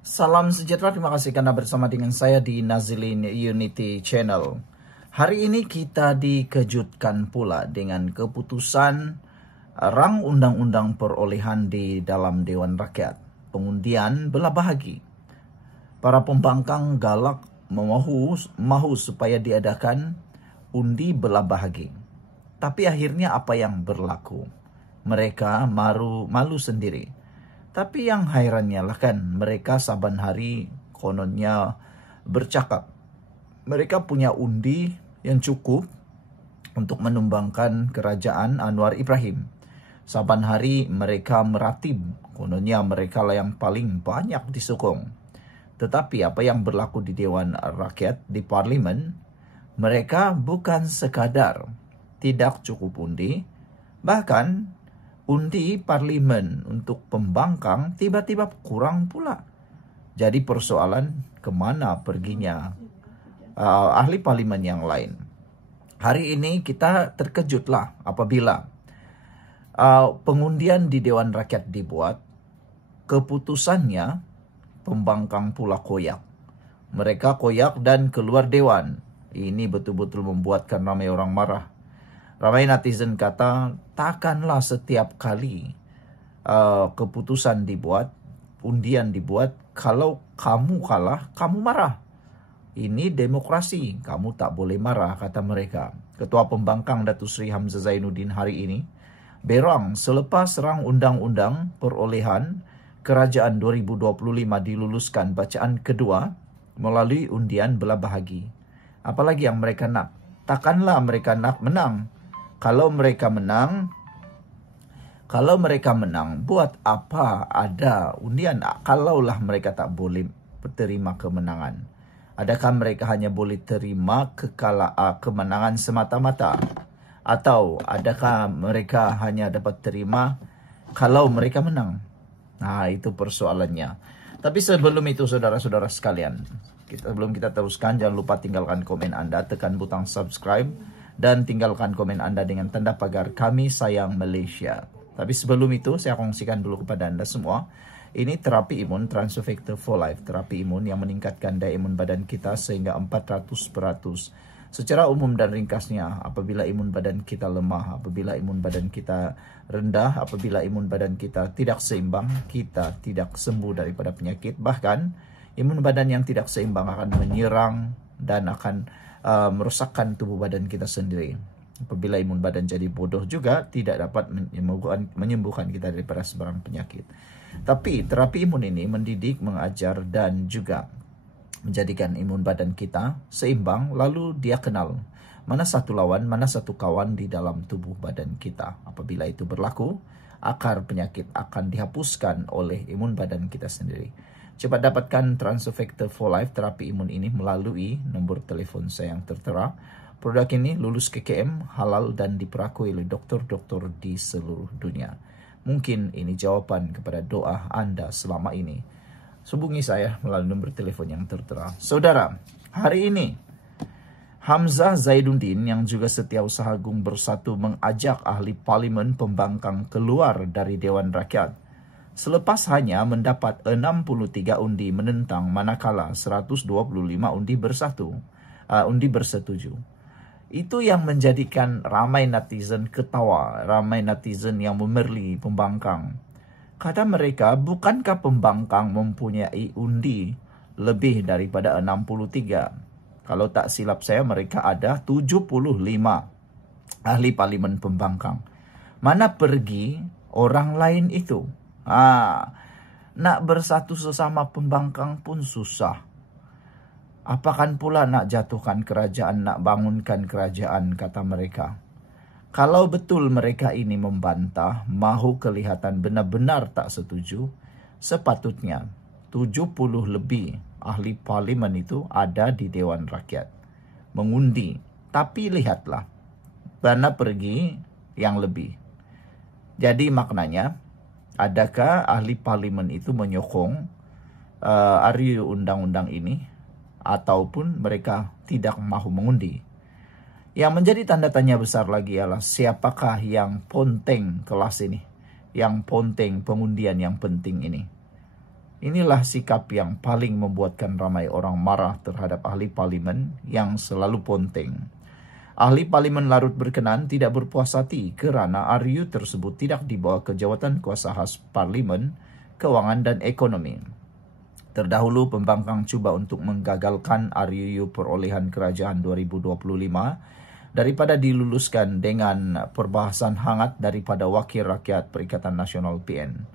Salam sejahtera, terima kasih karena bersama dengan saya di Nazilin Unity Channel. Hari ini kita dikejutkan pula dengan keputusan rang undang-undang perolehan di dalam Dewan Rakyat. Pengundian belah bahagi. Para pembangkang galak mahu supaya diadakan undi belah bahagi. Tapi akhirnya apa yang berlaku? Mereka malu sendiri. Tapi yang hairannya lah kan, mereka saban hari kononnya bercakap. Mereka punya undi yang cukup untuk menumbangkan kerajaan Anwar Ibrahim. Saban hari mereka meratib, kononnya mereka lah yang paling banyak disokong. Tetapi apa yang berlaku di Dewan Rakyat, di Parlimen, mereka bukan sekadar tidak cukup undi, bahkan undi parlimen untuk pembangkang tiba-tiba kurang pula. Jadi persoalan kemana perginya ahli parlimen yang lain. Hari ini kita terkejutlah apabila pengundian di Dewan Rakyat dibuat, keputusannya pembangkang pula koyak. Mereka koyak dan keluar dewan. Ini betul-betul membuatkan ramai orang marah. Ramai netizen kata, takkanlah setiap kali keputusan dibuat, undian dibuat, kalau kamu kalah, kamu marah. Ini demokrasi, kamu tak boleh marah, kata mereka. Ketua Pembangkang Datuk Seri Hamzah Zainuddin hari ini berang selepas rang undang-undang perolehan kerajaan 2025 diluluskan bacaan kedua melalui undian belah bahagi. Apalagi yang mereka nak? Takkanlah mereka nak menang. Kalau mereka menang, buat apa ada undian? Kalaulah mereka tak boleh terima kemenangan, adakah mereka hanya boleh terima kemenangan semata-mata? Atau adakah mereka hanya dapat terima kalau mereka menang? Nah, itu persoalannya. Tapi sebelum itu, saudara-saudara sekalian, sebelum kita teruskan, jangan lupa tinggalkan komen Anda, tekan butang subscribe, dan tinggalkan komen Anda dengan tanda pagar Kami Sayang Malaysia. Tapi sebelum itu, saya kongsikan dulu kepada Anda semua. Ini terapi imun Transfector for Life. Terapi imun yang meningkatkan daya imun badan kita sehingga 400%. Secara umum dan ringkasnya, apabila imun badan kita lemah, apabila imun badan kita rendah, apabila imun badan kita tidak seimbang, kita tidak sembuh daripada penyakit. Bahkan, imun badan yang tidak seimbang akan menyerang dan akan merosakkan tubuh badan kita sendiri. Apabila imun badan jadi bodoh juga, tidak dapat menyembuhkan kita daripada sebarang penyakit. Tapi terapi imun ini mendidik, mengajar, dan juga menjadikan imun badan kita seimbang, lalu dia kenal mana satu lawan, mana satu kawan di dalam tubuh badan kita. Apabila itu berlaku, akar penyakit akan dihapuskan oleh imun badan kita sendiri. Cepat dapatkan Transfector for Life terapi imun ini melalui nombor telefon saya yang tertera. Produk ini lulus KKM, halal dan diperakui oleh doktor-doktor di seluruh dunia. Mungkin ini jawaban kepada doa Anda selama ini. Hubungi saya melalui nombor telepon yang tertera. Saudara, hari ini Hamzah Zainuddin yang juga Setiausaha Agung Bersatu mengajak ahli parlimen pembangkang keluar dari Dewan Rakyat selepas hanya mendapat 63 undi menentang manakala 125 undi bersetuju. Itu yang menjadikan ramai netizen ketawa, ramai netizen yang memerli pembangkang. Kata mereka, bukankah pembangkang mempunyai undi lebih daripada 63? Kalau tak silap saya, mereka ada 75 ahli parlimen pembangkang. Mana pergi orang lain itu? Nak bersatu sesama pembangkang pun susah. Apakan pula nak jatuhkan kerajaan, nak bangunkan kerajaan, kata mereka. Kalau betul mereka ini membantah, mahu kelihatan benar-benar tak setuju, sepatutnya 70 lebih ahli parlimen itu ada di Dewan Rakyat mengundi. Tapi lihatlah, mana pergi yang lebih. Jadi maknanya, adakah ahli parlimen itu menyokong RUU undang-undang ini, ataupun mereka tidak mahu mengundi? Yang menjadi tanda tanya besar lagi ialah siapakah yang ponteng kelas ini, yang ponteng pengundian yang penting ini. Inilah sikap yang paling membuatkan ramai orang marah terhadap ahli parlimen yang selalu ponteng. Ahli parlimen larut berkenan tidak berpuas hati kerana RU tersebut tidak dibawa ke jawatan kuasa khas parlimen, kewangan dan ekonomi. Terdahulu pembangkang cuba untuk menggagalkan RUU perolehan kerajaan 2025 daripada diluluskan dengan perbahasan hangat daripada Wakil Rakyat Perikatan Nasional PN.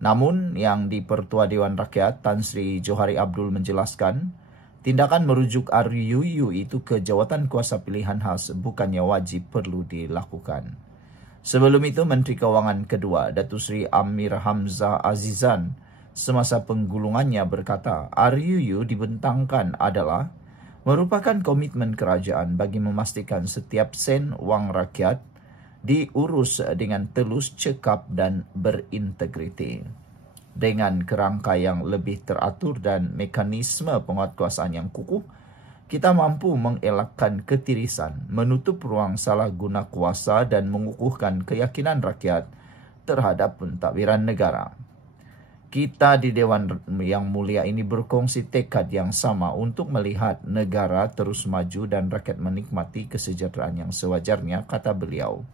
Namun, yang di-Pertua Dewan Rakyat, Tan Sri Johari Abdul menjelaskan, tindakan merujuk RUU itu ke jawatan kuasa pilihan khas bukannya wajib perlu dilakukan. Sebelum itu, Menteri Kewangan kedua, Datuk Seri Amir Hamzah Azizan, semasa penggulungannya berkata, RUU dibentangkan adalah merupakan komitmen kerajaan bagi memastikan setiap sen wang rakyat diurus dengan telus, cekap dan berintegriti. Dengan kerangka yang lebih teratur dan mekanisme penguatkuasaan yang kukuh, kita mampu mengelakkan ketirisan, menutup ruang salah guna kuasa dan mengukuhkan keyakinan rakyat terhadap pentadbiran negara. Kita di Dewan yang mulia ini berkongsi tekad yang sama untuk melihat negara terus maju dan rakyat menikmati kesejahteraan yang sewajarnya, kata beliau.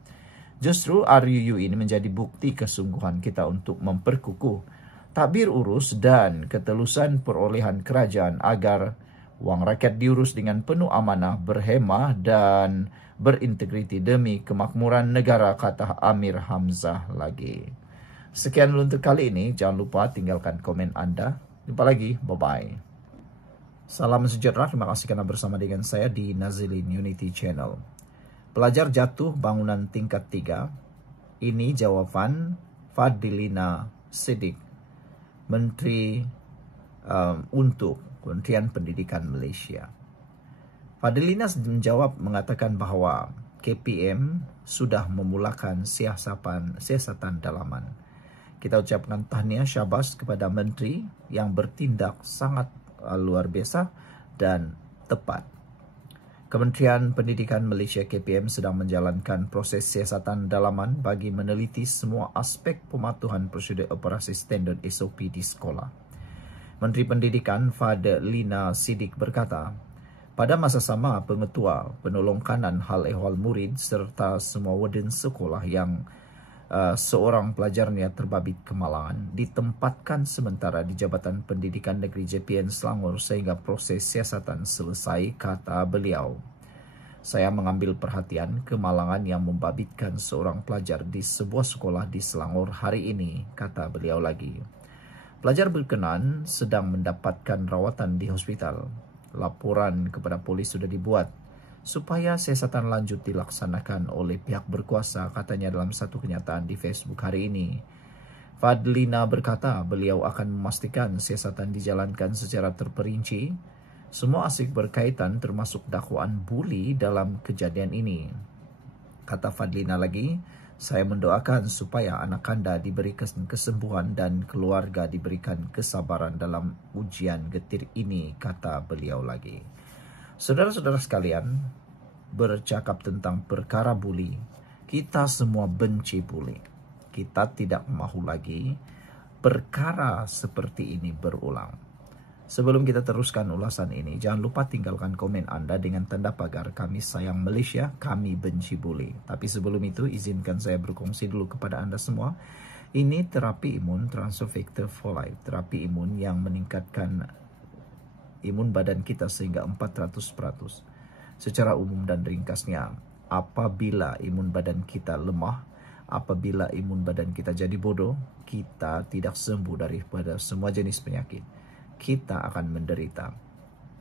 Justru RUU ini menjadi bukti kesungguhan kita untuk memperkukuh tabir urus dan ketelusan perolehan kerajaan agar wang rakyat diurus dengan penuh amanah, berhemah dan berintegriti demi kemakmuran negara, kata Amir Hamzah lagi. Sekian dulu untuk kali ini. Jangan lupa tinggalkan komen Anda. Jumpa lagi. Bye-bye. Salam sejahtera. Terima kasih karena bersama dengan saya di Nazilin Unity Channel. Pelajar jatuh bangunan tingkat 3. Ini jawaban Fadlina Siddiq, Menteri untuk Kementerian Pendidikan Malaysia. Fadlina menjawab mengatakan bahawa KPM sudah memulakan siasatan dalaman. Kita ucapkan tahniah syabas kepada Menteri yang bertindak sangat luar biasa dan tepat. Kementerian Pendidikan Malaysia KPM sedang menjalankan proses siasatan dalaman bagi meneliti semua aspek pematuhan prosedur operasi standard SOP di sekolah. Menteri Pendidikan Fadlina Siddiq berkata, pada masa sama pengetua, penolong kanan hal ehwal murid serta semua warden sekolah yang seorang pelajarnya terbabit kemalangan ditempatkan sementara di Jabatan Pendidikan Negeri JPN Selangor sehingga proses siasatan selesai, kata beliau. Saya mengambil perhatian kemalangan yang membabitkan seorang pelajar di sebuah sekolah di Selangor hari ini, kata beliau lagi. Pelajar berkenan sedang mendapatkan rawatan di hospital. Laporan kepada polis sudah dibuat supaya siasatan lanjut dilaksanakan oleh pihak berkuasa, katanya dalam satu kenyataan di Facebook hari ini. Fadlina berkata beliau akan memastikan siasatan dijalankan secara terperinci. Semua aspek berkaitan termasuk dakwaan buli dalam kejadian ini. Kata Fadlina lagi, saya mendoakan supaya anak anda diberikan kesembuhan dan keluarga diberikan kesabaran dalam ujian getir ini, kata beliau lagi. Saudara-saudara sekalian, bercakap tentang perkara buli, kita semua benci buli. Kita tidak mahu lagi perkara seperti ini berulang. Sebelum kita teruskan ulasan ini, jangan lupa tinggalkan komen Anda dengan tanda pagar kami sayang Malaysia, kami benci buli. Tapi sebelum itu, izinkan saya berkongsi dulu kepada Anda semua. Ini terapi imun Transfer Factor for Life, terapi imun yang meningkatkan imun badan kita sehingga 400%. Secara umum dan ringkasnya, apabila imun badan kita lemah, apabila imun badan kita jadi bodoh, kita tidak sembuh daripada semua jenis penyakit. Kita akan menderita.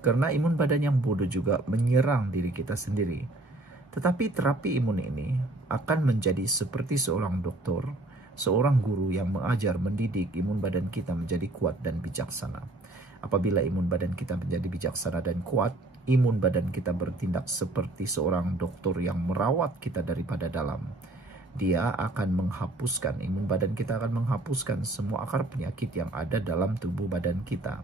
Karena imun badan yang bodoh juga menyerang diri kita sendiri. Tetapi terapi imun ini akan menjadi seperti seorang doktor, seorang guru yang mengajar mendidik imun badan kita menjadi kuat dan bijaksana. Apabila imun badan kita menjadi bijaksana dan kuat, imun badan kita bertindak seperti seorang doktor yang merawat kita daripada dalam. Dia akan menghapuskan, imun badan kita akan menghapuskan semua akar penyakit yang ada dalam tubuh badan kita.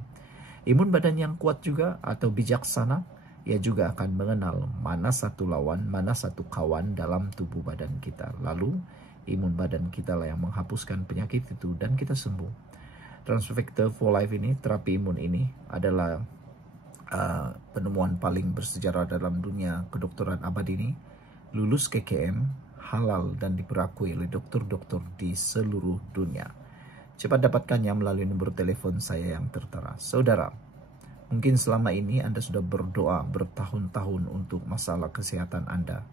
Imun badan yang kuat juga atau bijaksana, ia juga akan mengenal mana satu lawan, mana satu kawan dalam tubuh badan kita. Lalu, imun badan kita lah yang menghapuskan penyakit itu dan kita sembuh. Transfecta for Life ini, terapi imun ini adalah penemuan paling bersejarah dalam dunia kedokteran abad ini. Lulus KKM, halal dan diperakui oleh dokter-dokter di seluruh dunia. Cepat dapatkannya melalui nomor telepon saya yang tertera. Saudara, mungkin selama ini Anda sudah berdoa bertahun-tahun untuk masalah kesehatan Anda.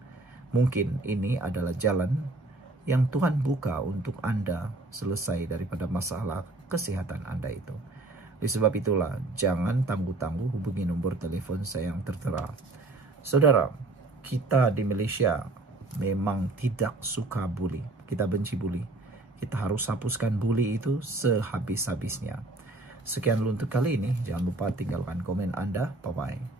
Mungkin ini adalah jalan yang Tuhan buka untuk Anda selesai daripada masalah kesehatan Anda itu. Oleh sebab itulah, jangan tangguh-tangguh hubungi nomor telepon saya yang tertera. Saudara, kita di Malaysia memang tidak suka bully. Kita benci bully. Kita harus hapuskan bully itu sehabis-habisnya. Sekian dulu untuk kali ini. Jangan lupa tinggalkan komen Anda. Bye-bye.